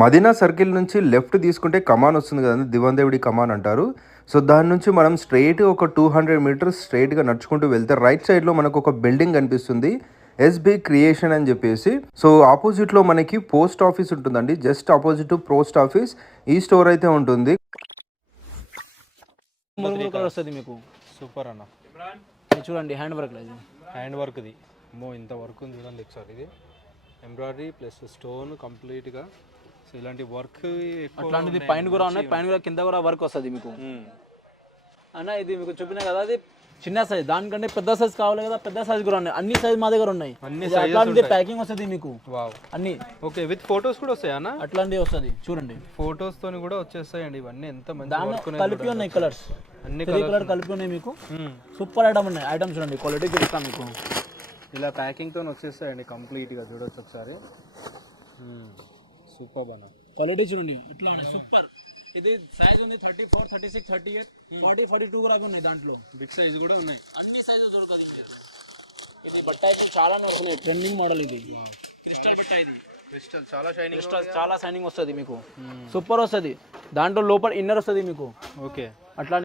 Madina circle నుంచి left తీసుకుంటే కమాన్ వస్తుంది కదండి, దివందేవుడి కమాన్ అంటారు. సో దాని నుంచి మనం స్ట్రైట్ ఒక 200 మీటర్స్ స్ట్రైట్గా నడుచుకుంటూ వెళ్తే రైట్ సైడ్లో మనకు ఒక బిల్డింగ్ కనిపిస్తుంది, ఎస్బి క్రియేషన్ అని చెప్పేసి. సో ఆపోజిట్లో మనకి పోస్ట్ ఆఫీస్ ఉంటుందండి, జస్ట్ ఆపోజిట్ పోస్ట్ ఆఫీస్ ఈ స్టోర్ అయితే ఉంటుంది. వస్తుంది మీకు. సూపర్ అన్న, ఇది చూడండి హ్యాండ్ వర్క్ లేదు, హ్యాండ్ వర్క్ది. అమ్మో ఇంత వర్క్ ఉంది చూడండి ఒకసారి. ఇది ఎంబ్రాయిడరీ ప్లస్ స్టోన్ కంప్లీట్గా. సో ఇలాంటి వర్క్ అట్లాంటిది పైన కూడా ఉన్నాయి, పైన కూడా కింద కూడా వర్క్ వస్తుంది మీకు అన్న. ఇది మీకు చూపినా కదా, అది చిన్న సైజ్, దానికంటే పెద్ద సైజ్ కావాలి కదా, పెద్ద సైజ్ కూడా ఉన్నాయి, అన్ని సైజ్ మా దగ్గర ఉన్నాయి. అట్లాంటి ప్యాకింగ్ వస్తుంది మీకు అన్ని. ఓకే, విత్ ఫొటోస్ కూడా వస్తాయి అన్న? అట్లాంటివి వస్తుంది చూడండి, ఫొటోస్ తోని కూడా వచ్చేస్తాయండి. ఇవన్నీ ఎంత మంచి వర్క్ కలిపి ఉన్నాయి, కలర్స్ అన్ని కలర్ కలిపి ఉన్నాయి మీకు. సూపర్ ఐటమ్ ఉన్నాయి, ఐటమ్ చూడండి, క్వాలిటీ చూపిస్తాను మీకు. ఇలా ప్యాకింగ్ తో వచ్చేస్తాయండి కంప్లీట్గా, చూడొచ్చు ఒకసారి. సూపర్ అన్న, క్వాలిటీ చూడండి ఎట్లా ఉన్నాయి, సూపర్. ఇది సైజ్ ఉంది 34, 36, 38, 40, 42 కూడా ఉన్నాయి, దాంట్లో బిగ్ సైజ్ కూడా ఉన్నాయి. అన్ని సైజు దొరకదు. ఇది బట్ట అయితే చాలా ఉన్నాయి, ట్రెండింగ్ మోడల్. ఇది క్రిస్టల్ బట్ట, ఇది క్రిస్టల్ చాలా షైనింగ్, క్రిస్టల్ చాలా షైనింగ్ వస్తుంది మీకు, సూపర్ వస్తుంది. దాంట్లో లోపల ఇన్నర్ వస్తుంది మీకు. ఓకే, అట్లా